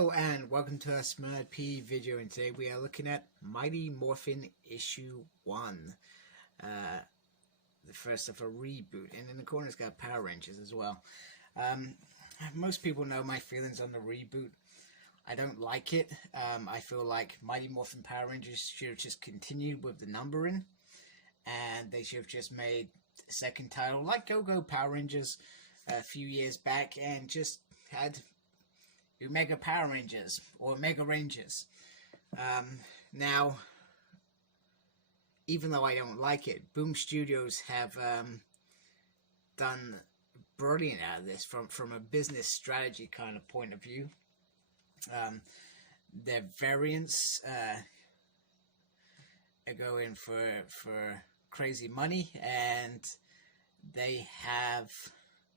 Hello and welcome to our Smart P video, and today we are looking at Mighty Morphin issue 1, the first of a reboot, and in the corner it's got Power Rangers as well. Most people know my feelings on the reboot. I don't like it. I feel like Mighty Morphin Power Rangers should have just continued with the numbering, and they should have just made a second title like Go-Go Power Rangers a few years back and just had Mega Power Rangers or Mega Rangers. Now, even though I don't like it, Boom Studios have done brilliant out of this from a business strategy kind of point of view. Their variants are going for crazy money, and they have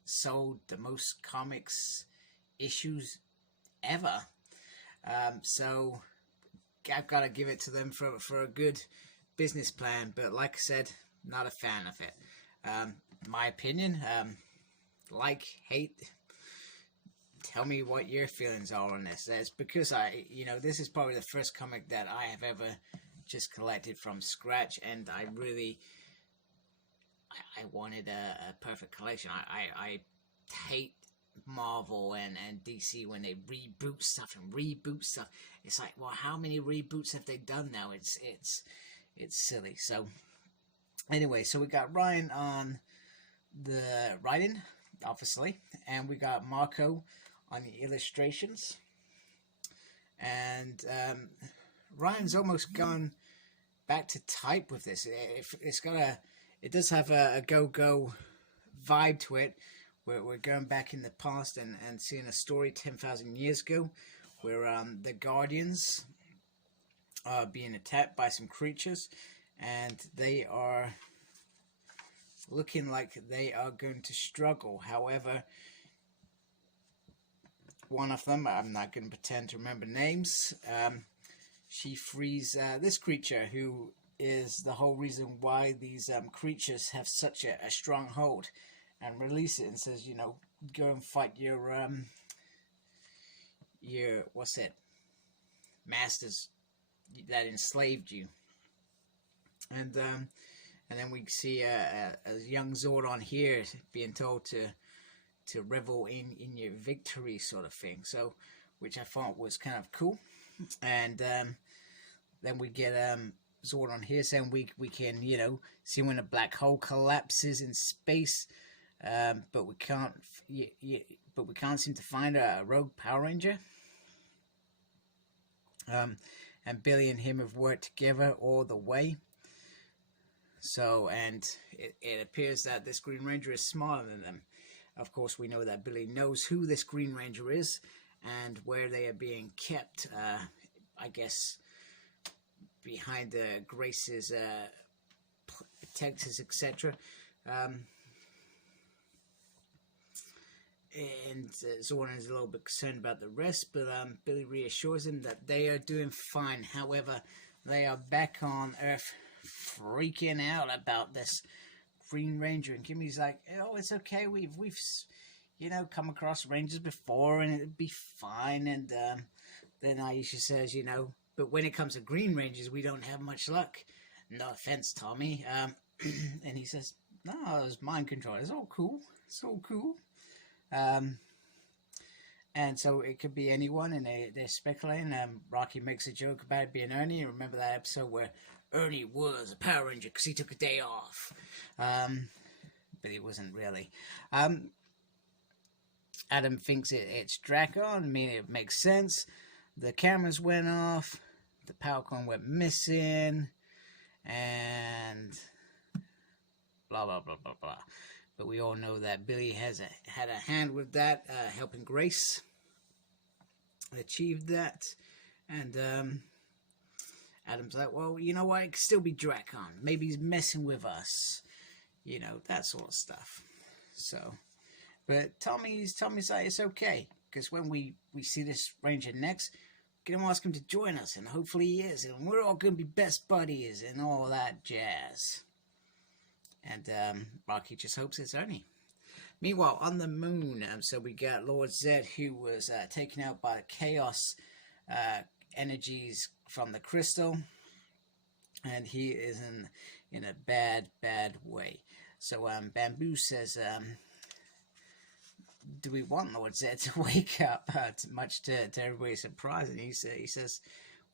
sold the most comics issues ever. So I've got to give it to them for a good business plan, but like I said, not a fan of it. My opinion, like, hate, tell me what your feelings are on this. It's because this is probably the first comic that I have ever just collected from scratch, and I wanted a perfect collection. I hate Marvel and DC when they reboot stuff. It's like, well, how many reboots have they done now? It's silly. So anyway, so we got Ryan on the writing, obviously, and we got Marco on the illustrations, and Ryan's almost gone back to type with this. It does have a go-go vibe to it. We're going back in the past and seeing a story 10,000 years ago where the Guardians are being attacked by some creatures, and they are looking like they are going to struggle. However, one of them, I'm not going to pretend to remember names, she frees this creature, who is the whole reason why these creatures have such a strong hold, and release it and says, go and fight your masters that enslaved you. And then we see a young Zordon here being told to revel in your victory, sort of thing. So, which I thought was kind of cool. And then we get Zordon here saying we can see when a black hole collapses in space. But we can't seem to find a rogue Power Ranger. And Billy and him have worked together all the way. So, and it appears that this Green Ranger is smarter than them. Of course, we know that Billy knows who this Green Ranger is and where they are being kept. I guess behind Grace's protectors, etc. And Zordon is a little bit concerned about the rest, but Billy reassures him that they are doing fine. However, they are back on Earth freaking out about this Green Ranger, and Kimmy's like, oh, it's okay, we've come across Rangers before and it'd be fine. And then Aisha says, but when it comes to Green Rangers, we don't have much luck. No offense, Tommy. And he says, no, it was mind control. It's all cool. And so it could be anyone, and they're speculating. Rocky makes a joke about it being Ernie. Remember that episode where Ernie was a Power Ranger because he took a day off, but he wasn't really. Adam thinks it's Draco. I mean, it makes sense. The cameras went off, the power cord went missing, and blah blah blah blah blah. But we all know that Billy had a hand with that, helping Grace achieve that. And Adam's like, well, you know what? It could still be Dracon. Maybe he's messing with us. That sort of stuff. So, but Tommy's like, it's okay. Because when we see this Ranger next, we're going to ask him to join us. And hopefully he is. And we're all going to be best buddies and all that jazz. And Rocky just hopes it's Ernie. Meanwhile, on the moon, so we got Lord Zed, who was taken out by the chaos energies from the crystal, and he is in a bad way. So Bamboo says, do we want Lord Zed to wake up? Much to everybody's surprise, and he says,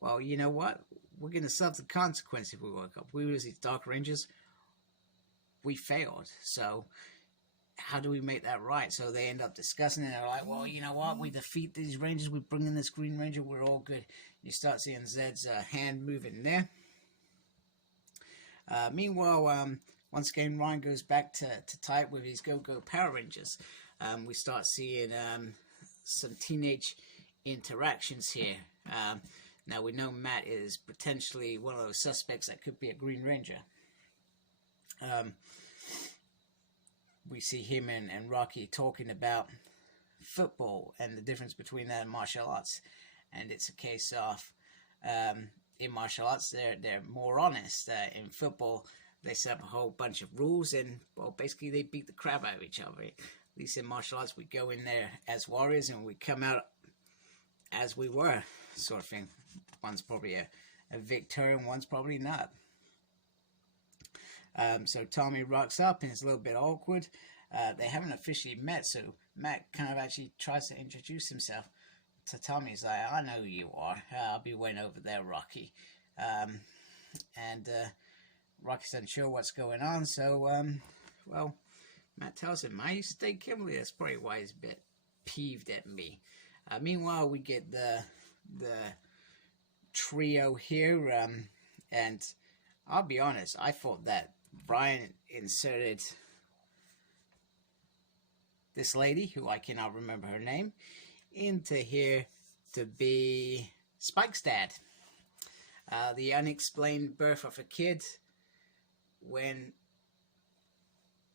well, you know what? We're going to suffer the consequence if we wake up. We was these Dark Rangers. We failed. So how do we make that right? So they end up discussing it. They're like, well, you know what? We defeat these Rangers. We bring in this Green Ranger. We're all good. You start seeing Zed's hand moving there. Meanwhile, once again, Ryan goes back to type with his Go-Go Power Rangers. We start seeing some teenage interactions here. Now, we know Matt is potentially one of those suspects that could be a Green Ranger. We see him and Rocky talking about football and the difference between that and martial arts. And it's a case of, in martial arts, they're more honest. In football, they set up a whole bunch of rules and, well, basically they beat the crap out of each other. At least in martial arts, we go in there as warriors and we come out as we were, sort of thing. One's probably a victor and one's probably not. So Tommy rocks up and it's a little bit awkward. They haven't officially met, so Matt kind of actually tries to introduce himself to Tommy. He's like, I know who you are. I'll be waiting over there, Rocky. Rocky's unsure what's going on, so, well, Matt tells him, I used to date Kimberly. That's probably why he's a bit peeved at me. Meanwhile, we get the trio here, and I'll be honest, I thought that Brian inserted this lady, who I cannot remember her name, into here to be Spike's dad. The unexplained birth of a kid when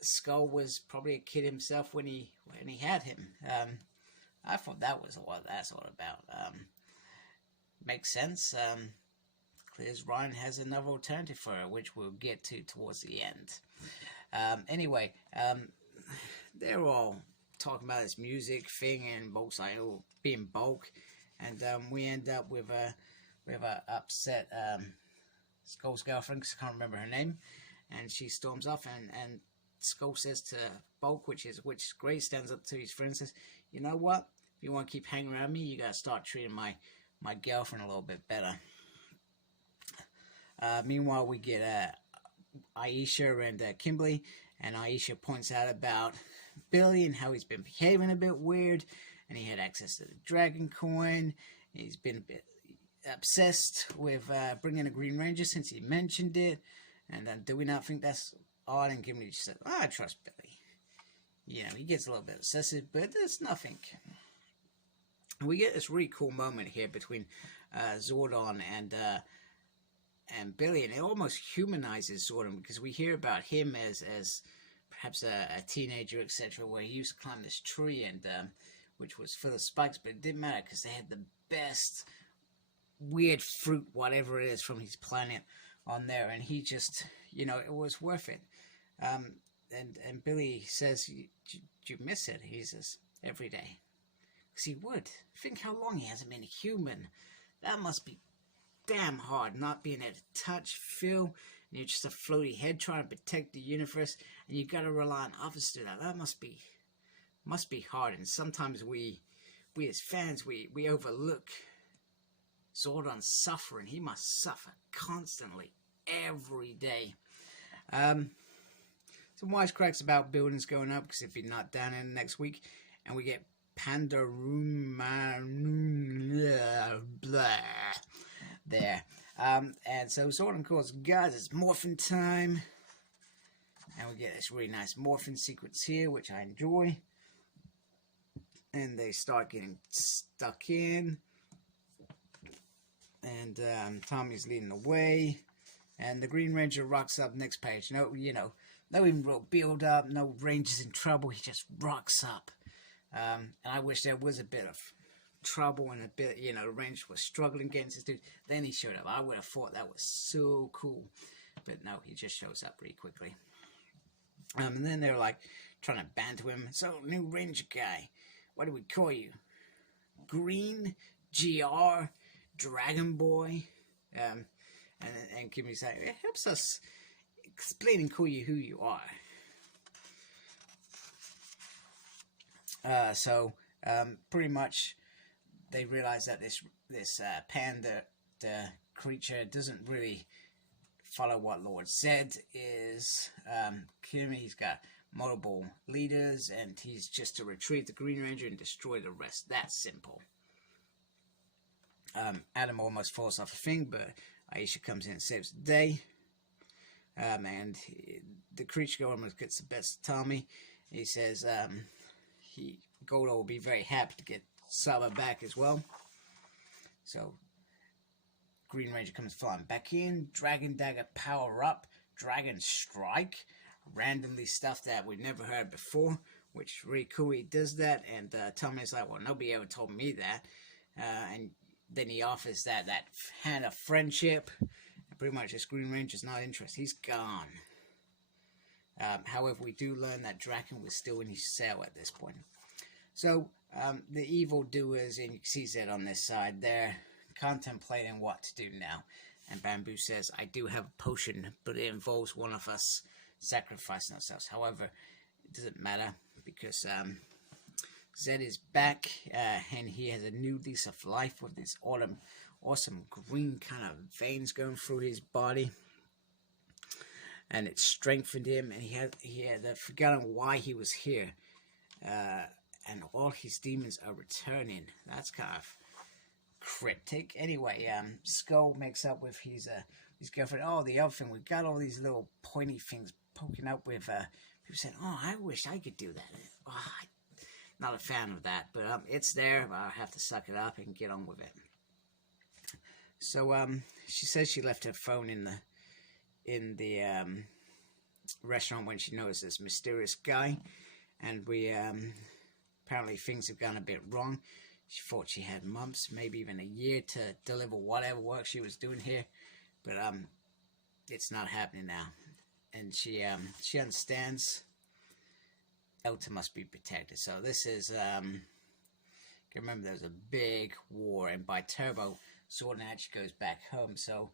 Skull was probably a kid himself when he had him. I thought that was what that's all about. Makes sense. Clears Ryan has another alternative for her, which we'll get to towards the end. Anyway, they're all talking about this music thing and Bulk's like, oh, being Bulk, and we end up with a upset Skull's girlfriend, because I can't remember her name, and she storms off, and Skull says to Bulk, which Gray stands up to his friend and says, you know what? If you want to keep hanging around me, you gotta start treating my girlfriend a little bit better. Meanwhile, we get Aisha and Kimberly, and Aisha points out about Billy and how he's been behaving a bit weird, and he had access to the Dragon Coin. He's been a bit obsessed with bringing a Green Ranger since he mentioned it, and do we not think that's odd? And Kimberly just said, I trust Billy. You know, he gets a little bit obsessive, but there's nothing. We get this really cool moment here between Zordon and Billy, and it almost humanizes Zordon, because we hear about him as perhaps a teenager, etc., where he used to climb this tree, and which was full of spikes, but it didn't matter because they had the best weird fruit, whatever it is, from his planet on there, and he just, you know, it was worth it. And Billy says, do you miss it? He says, every day. Because he would. Think how long he hasn't been human. That must be damn hard, not being able to touch, feel, and you're just a floaty head trying to protect the universe, and you gotta rely on others to do that. That must be hard, and sometimes we as fans, we overlook Zordon's suffering. He must suffer constantly, every day. Some wisecracks about buildings going up, because if you're not down in next week, and we get Pandaruma blah there. And so Zordon calls, guys, it's morphin time. And we get this really nice morphin sequence here, which I enjoy. And they start getting stuck in. And Tommy's leading the way. And the Green Ranger rocks up next page. No even real build up, no Rangers in trouble. He just rocks up. And I wish there was a bit of trouble and a bit, the Ranger was struggling against this dude. Then he showed up. I would have thought that was so cool. But no, he just shows up pretty quickly. And then they're like trying to banter him. So, new Ranger guy, what do we call you? Green, GR, Dragon Boy. And Kimmy's like, it helps us explain and call you who you are. So pretty much they realize that this panda creature doesn't really follow what Lord Zed is. He's got multiple leaders, and he's just to retrieve the Green Ranger and destroy the rest. That's simple. Adam almost falls off a thing, but Aisha comes in and saves the day. And the creature almost gets the best of Tommy. He says Goldo will be very happy to get Saba back as well. So Green Ranger comes flying back in. Dragon Dagger power up. Dragon Strike. Randomly stuff that we've never heard before, which is really cool. He does that, and Tommy's like, well, nobody ever told me that. And then he offers that hand of friendship. And pretty much this Green Ranger's not interested. He's gone. However, we do learn that Draken was still in his cell at this point. So the evil doers, and you can see Zed on this side, they're contemplating what to do now. And Bamboo says, I do have a potion, but it involves one of us sacrificing ourselves. However, it doesn't matter, because Zed is back, and he has a new lease of life with this awesome green kind of veins going through his body. And it strengthened him, and he had forgotten why he was here. And all his demons are returning. That's kind of cryptic. Anyway, Skull makes up with his girlfriend. Oh, the other thing, we've got all these little pointy things poking up with, people said, oh, I wish I could do that. Oh, not a fan of that, but it's there. I'll have to suck it up and get on with it. So she says she left her phone in the restaurant when she noticed this mysterious guy, and we apparently things have gone a bit wrong. She thought she had months, maybe even a year, to deliver whatever work she was doing here, but it's not happening now. And she understands Elta must be protected. So this is remember there's a big war, and by Turbo, Sword actually goes back home. So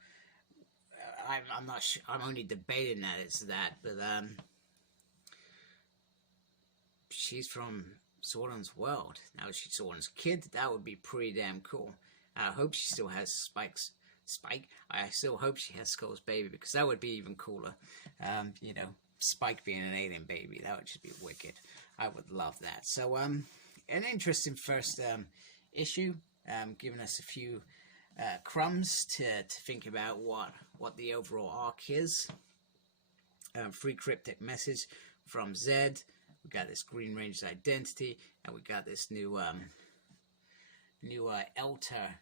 I'm not sure. I'm only debating that it's that, but she's from Zordon's world. Now she's Zordon's kid. That would be pretty damn cool. I hope she still has Spike. I still hope she has Skull's baby, because that would be even cooler. You know, Spike being an alien baby, that would just be wicked. I would love that. So an interesting first issue, giving us a few crumbs to think about what the overall arc is. Free cryptic message from Zed. We got this Green Ranger's identity, and we got this new Elta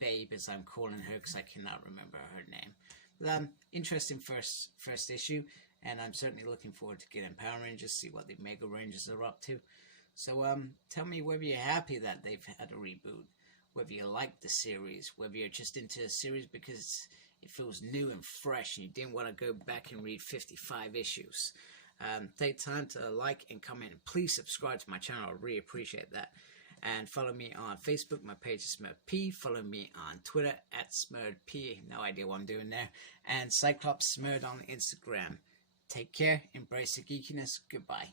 babe, as I'm calling her, because I cannot remember her name. But interesting first issue, and I'm certainly looking forward to getting Power Rangers, see what the Mega Rangers are up to. So tell me whether you're happy that they've had a reboot, whether you like the series, whether you're just into the series because it feels new and fresh and you didn't want to go back and read 55 issues. Take time to like and comment, and please subscribe to my channel. I really appreciate that. And follow me on Facebook. My page is SmurfP. Follow me on Twitter at SmurfP. No idea what I'm doing there. And Cyclops Smurd on Instagram. Take care. Embrace the geekiness. Goodbye.